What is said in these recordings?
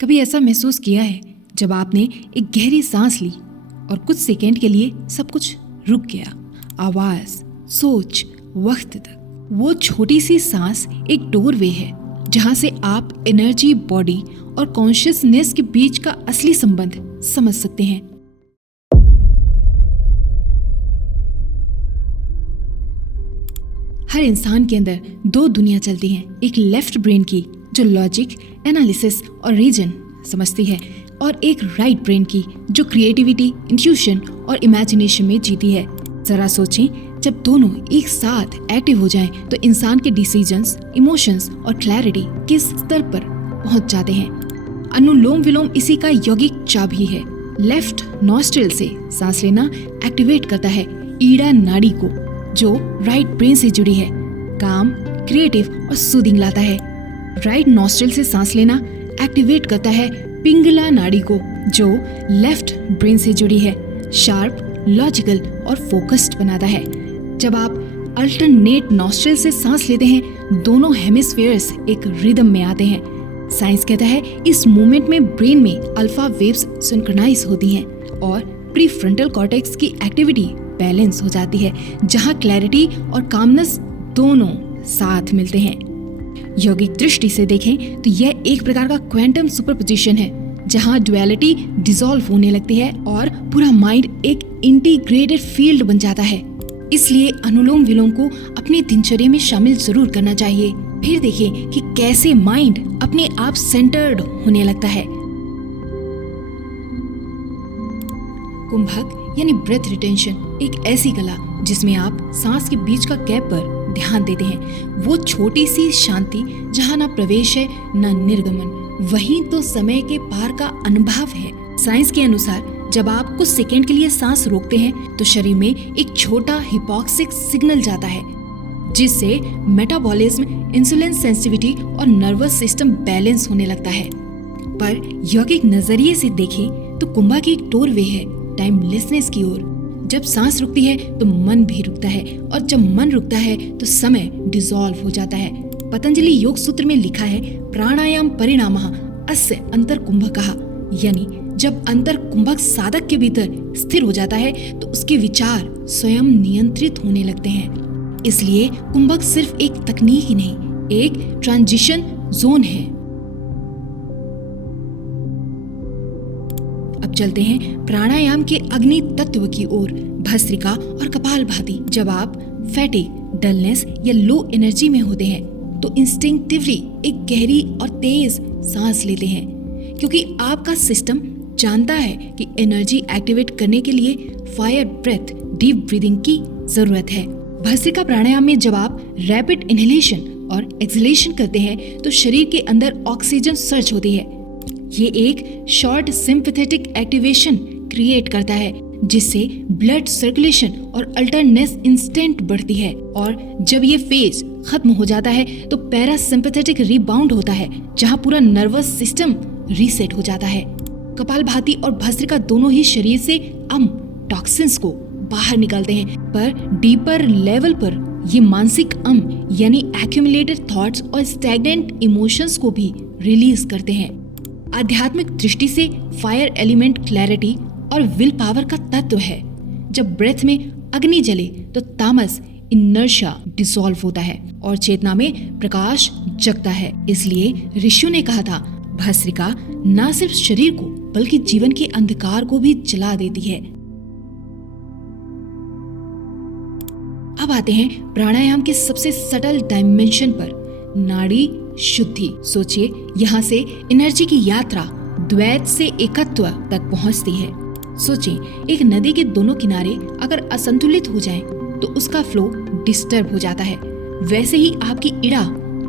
कभी ऐसा महसूस किया है जब आपने एक गहरी सांस ली और कुछ सेकंड के लिए सब कुछ रुक गया, आवाज, सोच, वक्त तक। वो छोटी सी सांस एक डोरवे है जहां से आप एनर्जी, बॉडी और कॉन्शियसनेस के बीच का असली संबंध समझ सकते हैं। हर इंसान के अंदर दो दुनिया चलती हैं, एक लेफ्ट ब्रेन की जो लॉजिक, एनालिसिस और रीजन समझती है, और एक राइट ब्रेन की जो क्रिएटिविटी, इंट्यूशन और इमेजिनेशन में जीती है। जरा सोचें, जब दोनों एक साथ एक्टिव हो जाएं, तो इंसान के डिसीजंस, इमोशंस और क्लैरिटी किस स्तर पर पहुंच जाते हैं। अनुलोम विलोम इसी का यौगिक चाबी है। लेफ्ट नॉस्ट्रिल से सांस लेना एक्टिवेट करता है ईड़ा नाड़ी को, जो राइट ब्रेन से जुड़ी है, काम, क्रिएटिव और सूदिंग लाता है। राइट नॉस्ट्रिल से सांस लेना एक्टिवेट करता है पिंगला नाड़ी को, जो लेफ्ट ब्रेन से जुड़ी है, शार्प, लॉजिकल और फोकस्ड बनाता है। जब आप अल्टरनेट नॉस्ट्रिल से सांस लेते हैं, दोनों हेमिस्फीयर्स एक रिदम में आते हैं। साइंस कहता है इस मूवमेंट में ब्रेन में अल्फा वेव्स सिंक्रोनाइज होती हैं और प्रीफ्रंटल कॉर्टेक्स की एक्टिविटी बैलेंस हो जाती है, जहां क्लैरिटी और कामनेस दोनों साथ मिलते हैं। यौगिक दृष्टि से देखें तो यह एक प्रकार का क्वांटम सुपरपोजिशन है, जहां ड्युअलिटी डिसॉल्व होने लगती है और पूरा माइंड एक इंटीग्रेटेड फील्ड बन जाता है। इसलिए अनुलोम विलोम को अपने दिनचर्या में शामिल जरूर करना चाहिए। फिर देखें कि कैसे माइंड अपने आप सेंटर्ड होने लगता है। कुंभक यानी ब्रेथ रिटेंशन एक ऐसी कला जिसमें आप सांस के बीच का गैप पर ध्यान देते हैं। वो छोटी सी शांति जहाँ ना प्रवेश है ना निर्गमन, वहीं तो समय के पार का अनुभव है। साइंस के अनुसार जब आप कुछ सेकंड के लिए सांस रोकते हैं तो शरीर में एक छोटा हिपोक्सिक सिग्नल जाता है, जिससे मेटाबॉलिज्म, इंसुलिन सेंसिटिविटी और नर्वस सिस्टम बैलेंस होने लगता है। पर यौगिक नजरिए से देखें तो कुंभक एक डोरवे है टाइमलेसनेस की ओर। जब सांस रुकती है तो मन भी रुकता है, और जब मन रुकता है तो समय डिसॉल्व हो जाता है। पतंजलि योग सूत्र में लिखा है, प्राणायाम परिणामः अस्य अंतर कुंभकः, यानी जब अंतर कुंभक साधक के भीतर स्थिर हो जाता है तो उसके विचार स्वयं नियंत्रित होने लगते हैं। इसलिए कुंभक सिर्फ एक तकनीक ही नहीं, एक ट्रांजिशन जोन है। अब चलते हैं प्राणायाम के अग्नि तत्व की ओर, भस्त्रिका और कपालभाति। जब आप फैटिग, डलनेस या लो एनर्जी में होते हैं तो इंस्टिंक्टिवली एक गहरी और तेज सांस लेते हैं, क्योंकि आपका सिस्टम जानता है कि एनर्जी एक्टिवेट करने के लिए फायर ब्रेथ, डीप ब्रीदिंग की जरूरत है। भस्त्रिका प्राणायाम में जब आप रैपिड इनहेलेशन और एक्सहेलेशन करते हैं तो शरीर के अंदर ऑक्सीजन सर्ज होती है। ये एक शॉर्ट सिंपैथेटिक एक्टिवेशन क्रिएट करता है, जिससे ब्लड सर्कुलेशन और अल्टरनेस इंस्टेंट बढ़ती है, और जब ये फेज खत्म हो जाता है तो पैरासिम्पैथेटिक रिबाउंड होता है, जहां पूरा नर्वस सिस्टम रीसेट हो जाता है। कपालभाति और भस्त्रिका दोनों ही शरीर से टॉक्सिन्स को बाहर निकालते हैं, पर डीपर लेवल पर ये मानसिक यानी एक्यूमुलेटेड थॉट्स और स्टैग्नेंट इमोशंस को भी रिलीज करते हैं। आध्यात्मिक दृष्टि से फायर एलिमेंट क्लैरिटी और विल पावर का तत्व है। जब ब्रेथ में अग्नि जले तो तामस, इनर्शिया डिसॉल्व होता है और चेतना में प्रकाश जगता है। इसलिए ऋषियों ने कहा था, भस्त्रिका न सिर्फ शरीर को बल्कि जीवन के अंधकार को भी जला देती है। अब आते हैं प्राणायाम के सबसे सटल डायमेंशन पर, नाड़ी शुद्धि। सोचिए, यहाँ से एनर्जी की यात्रा द्वैत से एकत्व तक पहुँचती है। सोचिए, एक नदी के दोनों किनारे अगर असंतुलित हो जाएं, तो उसका फ्लो डिस्टर्ब हो जाता है। वैसे ही आपकी इड़ा,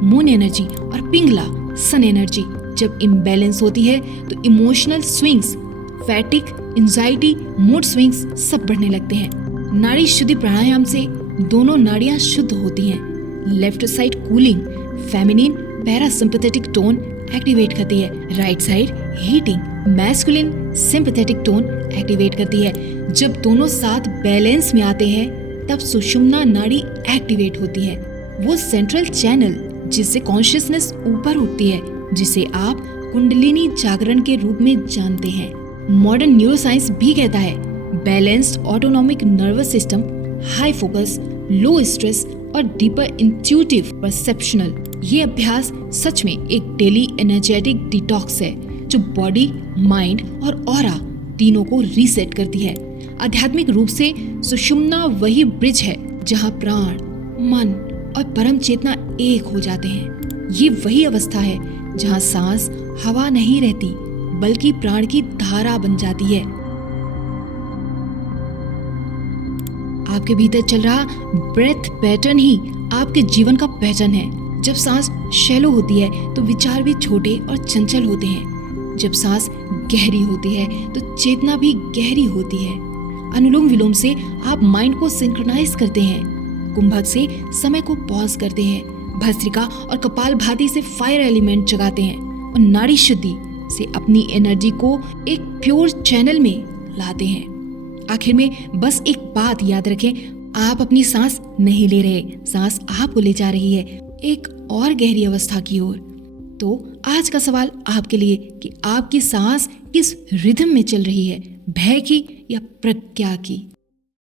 मून एनर्जी और पिंगला, सन एनर्जी जब इम्बैलेंस होती है तो emotional swings, फैटिक, anxiety, mood swings सब बढ़ने लगते हैं। नाड़ी शुद्धि प्राणायाम से दोनों नाड़ियां शुद्ध होती हैं। Left side cooling, feminine parasympathetic tone activate करती है, right side heating, masculine sympathetic tone activate करती है। जब दोनों साथ बैलेंस में आते हैं तब सुषुम्ना नाड़ी एक्टिवेट होती है, वो सेंट्रल चैनल जिससे कॉन्शियसनेस ऊपर उठती है, जिसे आप कुंडलिनी जागरण के रूप में जानते हैं। मॉडर्न न्यूरोसाइंस भी कहता है balanced autonomic nervous system, high focus, low stress और डीपर इंट्यूटिव परसेप्शनल। ये अभ्यास सच में एक डेली एनर्जेटिक डिटॉक्स है जो बॉडी, माइंड और ऑरा तीनों को रीसेट करती है। आध्यात्मिक रूप से सुषुम्ना वही ब्रिज है जहाँ प्राण, मन और परम चेतना एक हो जाते हैं। ये वही अवस्था है जहाँ सांस हवा नहीं रहती बल्कि प्राण की धारा बन जाती है। आपके भीतर चल रहा ब्रेथ पैटर्न ही आपके जीवन का पैटर्न है। जब सांस शैलो होती है तो विचार भी छोटे और चंचल होते हैं। जब सांस गहरी होती है तो चेतना भी गहरी होती है। अनुलोम विलोम से आप माइंड को सिंक्रोनाइज करते हैं। कुंभक से समय को पॉज करते हैं। भस्त्रिका और कपालभाति से फायर एलिमेंट जगाते हैं और नाड़ी शुद्धि से अपनी एनर्जी को एक प्योर चैनल में लाते हैं। आखिर में बस एक बात याद रखें, आप अपनी सांस नहीं ले रहे, सांस आपको ले जा रही है एक और गहरी अवस्था की ओर। तो आज का सवाल आपके लिए कि आपकी सांस किस रिदम में चल रही है, भय की या प्रज्ञा की।